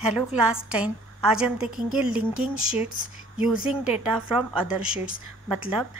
Hello class 10। आज हम देखेंगे linking sheets using data from other sheets. मतलब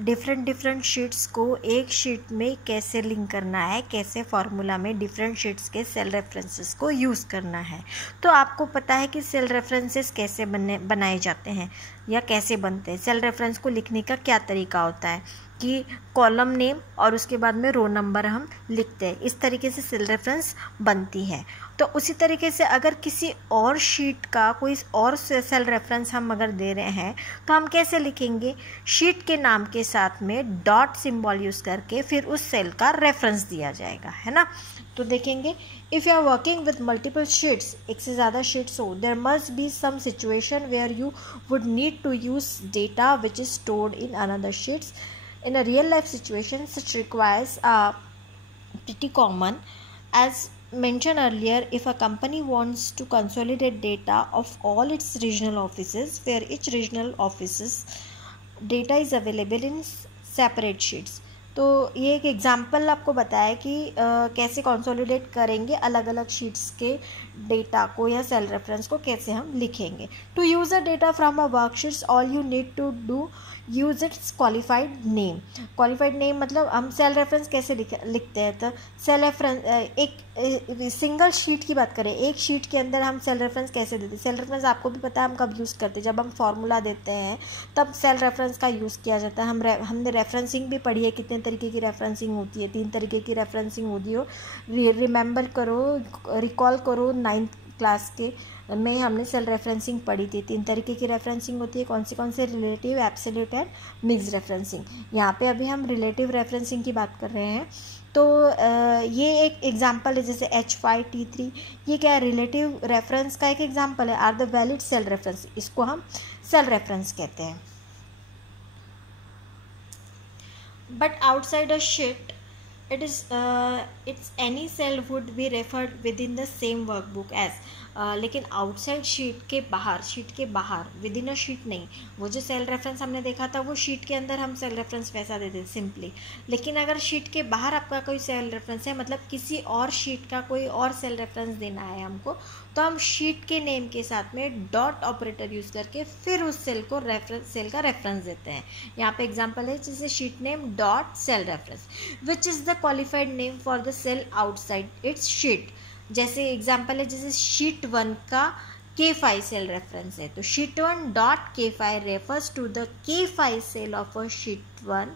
डिफरेंट शीट्स को एक शीट में कैसे लिंक करना है, कैसे फार्मूला में डिफरेंट शीट्स के सेल रेफरेंसेस को यूज़ करना है। तो आपको पता है कि सेल रेफरेंसेस कैसे बनाए जाते हैं या कैसे बनते हैं। सेल रेफरेंस को लिखने का क्या तरीका होता है कि कॉलम नेम और उसके बाद में रो नंबर हम लिखते हैं। इस तरीके से सेल रेफरेंस बनती है। तो उसी तरीके से अगर किसी और शीट का कोई और सेल रेफरेंस हम अगर दे रहे हैं तो हम कैसे लिखेंगे? शीट के नाम के साथ में डॉट सिंबल यूज़ करके फिर उस सेल का रेफरेंस दिया जाएगा, है ना। तो देखेंगे, if you are working with multiple sheets, एक से ज़्यादा शीट्स हो, there must be some situation where you would need to use data which is stored in another sheets. In a real life situation, such requires pretty common. As mentioned earlier, if a company wants to consolidate data of all its regional offices, where each regional offices data is available in separate sheets. तो ये एक example आपको बताया कि कैसे consolidate करेंगे अलग अलग शीट्स के डेटा को या सेल रेफरेंस को कैसे हम लिखेंगे। To use a data from a worksheets, all you need to do use its qualified name. Qualified name मतलब हम सेल रेफरेंस कैसे लिखते हैं। तो सेल रेफरेंस एक सिंगल शीट की बात करें, एक शीट के अंदर हम सेल रेफरेंस कैसे देते हैं। सेल रेफरेंस आपको भी पता है हम कब यूज़ करते हैं, जब हम फार्मूला देते हैं तब सेल रेफरेंस का यूज़ किया जाता है। हमने रेफरेंसिंग भी पढ़ी है, कितने तरीके की रेफरेंसिंग होती है। 3 तरीके की रेफरेंसिंग होती हो, रिमेंबर करो, रिकॉल करो। 9th क्लास के में हमने सेल रेफरेंसिंग पढ़ी थी। 3 तरीके की रेफरेंसिंग होती है। कौन से relative, absolute and mixed referencing. यहाँ पे अभी हम रिलेटिव रेफरेंसिंग की बात कर रहे हैं। तो ये एक एग्जांपल है, जैसे H5 T3, ये क्या है? रिलेटिव रेफरेंस का एक एग्जांपल है। Are the valid cell reference, इसको हम सेल रेफरेंस कहते हैं। But outside a sheet, it's any cell would be referred within the same workbook as. लेकिन आउटसाइड शीट के बाहर विद इन अ शीट नहीं। वो जो सेल रेफरेंस हमने देखा था वो शीट के अंदर हम सेल रेफरेंस वैसा दे देते सिंपली। लेकिन अगर शीट के बाहर आपका कोई सेल रेफरेंस है, मतलब किसी और शीट का कोई और सेल रेफरेंस देना है हमको, तो हम शीट के नेम के साथ में डॉट ऑपरेटर यूज़ करके फिर उस सेल का रेफरेंस देते हैं। यहाँ पे एग्जांपल है, जैसे sheet name dot cell reference which is the qualified name for the cell outside its sheet. जैसे एग्जांपल है, जैसे शीट 1 का K5 सेल रेफरेंस है, तो sheet 1 dot K5 refers to the K5 cell of a sheet 1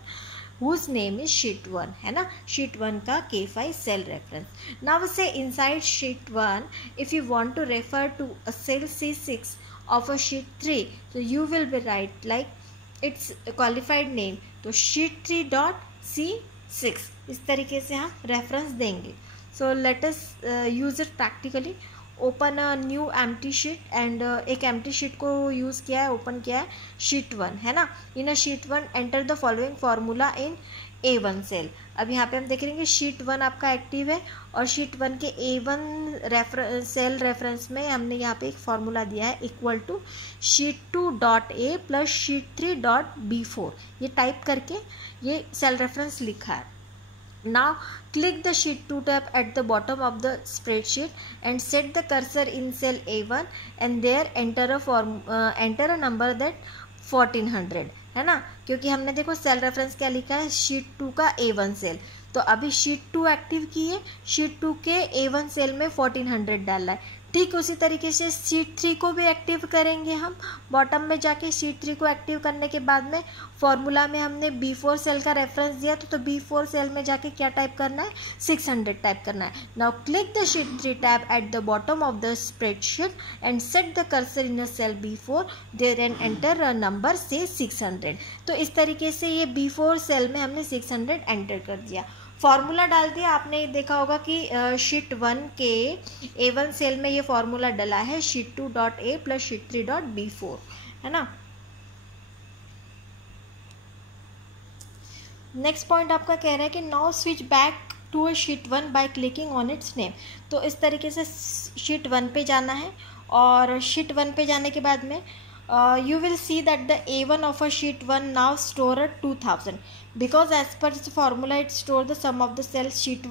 whose name is sheet 1, है ना। sheet 1 का K5 cell reference. Now say inside sheet 1, if you want to refer to a cell C6 of a sheet 3, so you will be write like its qualified name, तो sheet 3 dot C6, इस तरीके से हम reference देंगे। So let us use it practically. Open a new empty sheet and एक empty sheet को use किया है, ओपन किया है शीट 1, है ना। In a sheet 1 enter the following formula in A1 cell. अब यहाँ पे हम देख रहे हैं कि शीट 1 आपका एक्टिव है और शीट 1 के A1 सेल रेफरेंस में हमने यहाँ पे एक फार्मूला दिया है, equal to sheet 2 dot A plus sheet 3 dot B4। ये टाइप करके ये सेल रेफरेंस लिखा है। Now click the sheet 2 tab at the bottom of the spreadsheet and set the cursor in cell A1 and there enter a number that 1400, है ना। क्योंकि हमने देखो सेल रेफरेंस क्या लिखा है, शीट 2 का A1 सेल। तो अभी शीट 2 एक्टिव की है, शीट 2 के A1 सेल में 1400 डाला है। ठीक उसी तरीके से शीट 3 को भी एक्टिव करेंगे हम। बॉटम में जाके शीट 3 को एक्टिव करने के बाद में फॉर्मूला में हमने B4 सेल का रेफरेंस दिया, तो B4 सेल में जाके क्या टाइप करना है, 600 टाइप करना है। Now click the sheet 3 tab at the bottom of the spreadsheet and set the cursor in a cell B4 there and enter a number say 600। तो इस तरीके से ये B4 सेल में हमने 600 एंटर कर दिया, फार्मूला डाल दिया। आपने देखा होगा कि शीट 1 के A1 सेल में ये फार्मूला डला है, sheet 2 dot A plus sheet 3 dot B4, है ना। नेक्स्ट पॉइंट आपका कह रहा है कि now switch back to a sheet 1 by clicking on its name. तो इस तरीके से शीट 1 पे जाना है और शीट 1 पे जाने के बाद में you will see that the A1 of a sheet 1 now store at 2000 because as per the formula it store the sum of the cells sheet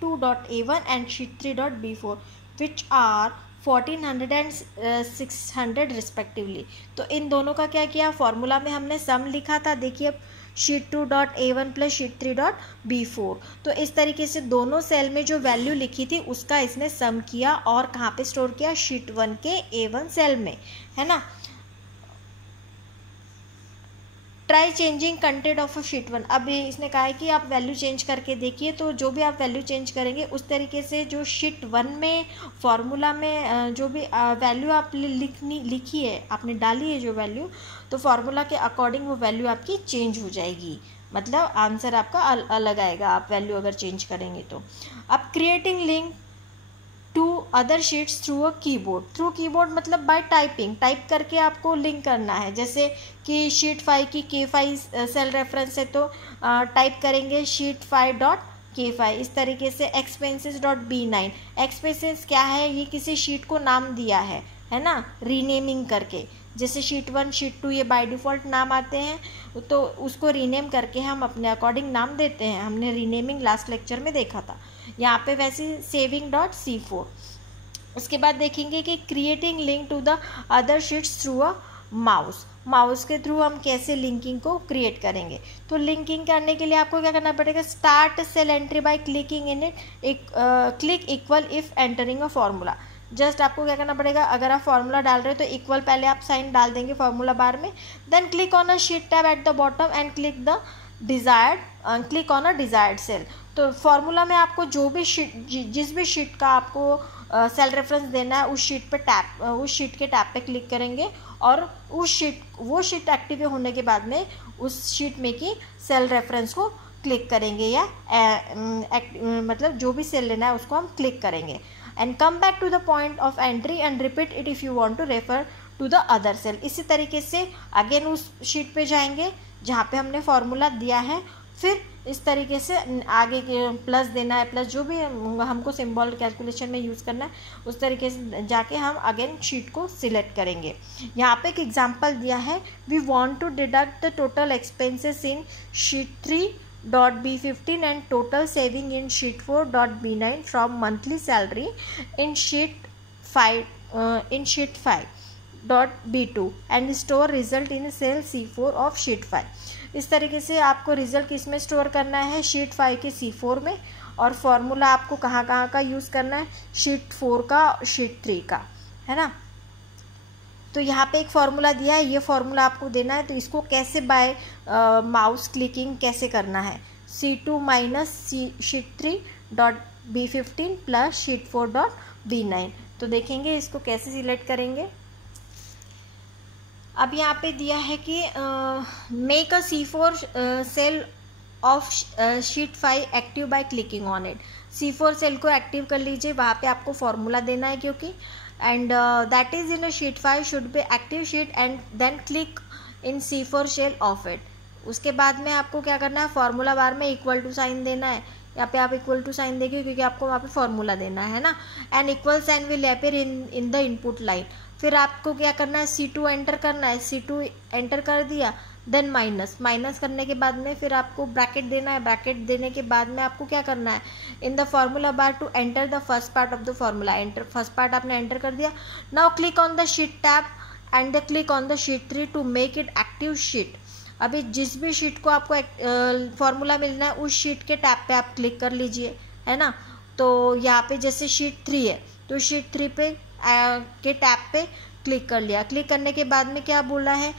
2 dot A1 and sheet 3 dot B4 which are 1400 and 600 respectively. तो इन दोनों का क्या किया, formula में हमने सम लिखा था, देखिए sheet 2.A1 plus sheet 3.B4। तो इस तरीके से दोनों सेल में जो वैल्यू लिखी थी उसका इसने सम किया और कहाँ पे स्टोर किया, शीट 1 के A1 सेल में, है ना। Try changing content of sheet 1। अब इसने कहा है कि आप वैल्यू चेंज करके देखिए, तो जो भी आप वैल्यू चेंज करेंगे उस तरीके से जो शीट 1 में फॉर्मूला में जो भी वैल्यू आप लिखी है, आपने डाली है जो वैल्यू, तो फार्मूला के अकॉर्डिंग वो वैल्यू आपकी चेंज हो जाएगी, मतलब आंसर आपका अलग आएगा आप वैल्यू अगर चेंज करेंगे तो। अब creating link to other sheets through a keyboard. Through keyboard मतलब बाय टाइपिंग, टाइप करके आपको लिंक करना है। जैसे कि शीट 5 की K5 सेल रेफरेंस है तो टाइप करेंगे शीट 5.K5। इस तरीके से expenses.B9। एक्सपेंसेस क्या है, ये किसी शीट को नाम दिया है ना, रीनेमिंग करके। जैसे शीट 1 शीट 2 ये बाय डिफ़ॉल्ट नाम आते हैं, तो उसको रीनेम करके हम अपने अकॉर्डिंग नाम देते हैं। हमने रीनेमिंग लास्ट लेक्चर में देखा था। यहाँ पे वैसे saving.C4। उसके बाद देखेंगे कि creating link to the other sheets through a mouse. Mouse के थ्रू हम कैसे लिंकिंग को क्रिएट करेंगे। तो लिंकिंग करने के लिए आपको क्या करना पड़ेगा, start cell entry by clicking in it, click equal if entering a formula. Just आपको क्या करना पड़ेगा, अगर आप फॉर्मूला डाल रहे हो तो इक्वल पहले आप साइन डाल देंगे फॉर्मूला बार में, then click on a sheet tab at the bottom and click the desired click on a desired cell. तो फॉर्मूला में आपको जो भी शीट, जिस भी शीट का आपको सेल रेफरेंस देना है उस शीट के टैब पे क्लिक करेंगे और वो शीट एक्टिव होने के बाद में उस शीट में की सेल रेफरेंस को क्लिक करेंगे, या मतलब जो भी सेल लेना है उसको हम क्लिक करेंगे। And come back to the point of entry and repeat it if you want to refer to the other cell. इसी तरीके से अगेन उस शीट पे जाएंगे जहाँ पे हमने फॉर्मूला दिया है, फिर इस तरीके से आगे के प्लस देना है, प्लस जो भी हमको सिंबल कैलकुलेशन में यूज़ करना है उस तरीके से जाके हम अगेन शीट को सिलेक्ट करेंगे। यहाँ पे एक एग्जांपल दिया है, we want to deduct the total expenses in sheet 3.B15 and total saving in sheet 4.B9 from monthly salary in sheet 5.B2 and store result in cell C4 of sheet 5। इस तरीके से आपको result किस में store करना है, sheet 5 के C4 में, और फॉर्मूला आपको कहाँ कहाँ का यूज़ करना है, शीट 4 का, शीट 3 का, है ना। तो यहाँ पे एक फार्मूला दिया है, ये फार्मूला आपको देना है। तो इसको कैसे बाय माउस क्लिकिंग कैसे करना है, C2 minus sheet 3.B15 plus sheet 4.B9। तो देखेंगे इसको कैसे सिलेक्ट करेंगे। अब यहाँ पे दिया है कि make a C4 cell of sheet 5 active by clicking on it. C4 cell को एक्टिव कर लीजिए, वहाँ पे आपको फॉर्मूला देना है क्योंकि, and that is in a sheet 5 should be active sheet and then click in C4 shell of it। उसके बाद में आपको क्या करना है, फार्मूला बार में इक्वल टू साइन देना है। यहाँ पे आप इक्वल टू साइन देखिए क्योंकि आपको वहाँ पे फार्मूला देना है ना। And equal sign will appear in the input line. फिर आपको क्या करना है, C2 एंटर करना है। C2 एंटर कर दिया, देन माइनस करने के बाद में फिर आपको ब्रैकेट देना है। ब्रैकेट देने के बाद में आपको क्या करना है, in the formula bar to enter the first part of the formula. First part आपने एंटर कर दिया। Now click on the sheet tab and the click on the sheet 3 to make it active sheet. अभी जिस भी sheet को आपको formula मिलना है उस शीट के टैब पे आप क्लिक कर लीजिए, है ना। तो यहाँ पे जैसे शीट 3 है तो शीट 3 पे के टैब पे क्लिक कर लिया। क्लिक करने के बाद में क्या बोला है,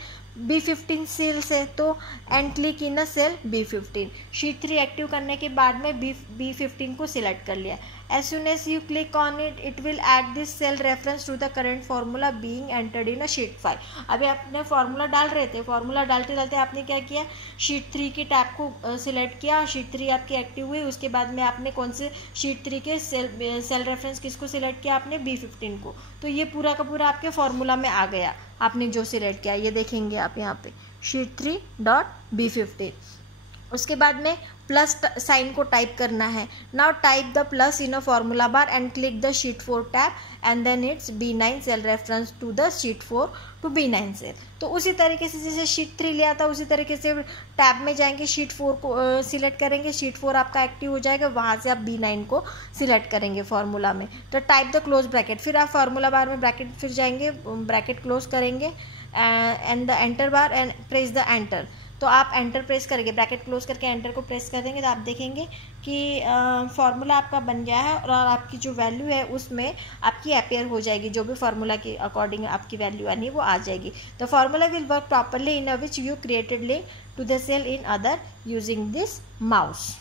B15 सेल्स है तो and click in a cell B15। Sheet 3 active करने के बाद में B15 को सिलेक्ट कर लिया। As soon as you click on it it will add this cell reference to the current formula being entered in a sheet 5। अभी आपने formula डाल रहे थे, फार्मूला डालते डालते आपने क्या किया, शीट 3 के टैब को सिलेक्ट किया। शीट 3 आपकी एक्टिव हुई। उसके बाद में आपने कौन से शीट 3 के सेल रेफरेंस किसको सिलेक्ट किया, आपने B15 को। तो ये पूरा का पूरा आपके फार्मूला में आ गया, आपने जो सिलेक्ट किया। ये देखेंगे आप यहाँ पे शीट 3.B15। उसके बाद में प्लस साइन को टाइप करना है. Now type the plus in a formula bar and click the sheet 4 tab and then its B9 cell reference to the sheet 4 to B9 cell. तो उसी तरीके से जैसे शीट 3 लिया था उसी तरीके से टैब में जाएंगे, शीट 4 को सिलेक्ट करेंगे, शीट 4 आपका एक्टिव हो जाएगा, वहाँ से आप B9 को सिलेक्ट करेंगे फार्मूला में. तो टाइप द क्लोज ब्रैकेट, फिर आप फार्मूला बार में ब्रैकेट फिर जाएंगे, ब्रैकेट क्लोज करेंगे and the enter bar and press the enter. तो आप एंटर प्रेस करेंगे, ब्रैकेट क्लोज करके एंटर को प्रेस कर देंगे तो आप देखेंगे कि फार्मूला आपका बन गया है और आपकी जो वैल्यू है उसमें आपकी अपीयर हो जाएगी, जो भी फार्मूला के अकॉर्डिंग आपकी वैल्यू आनी है वो आ जाएगी. The formula will work properly in which you created link to the cell in other using this mouse.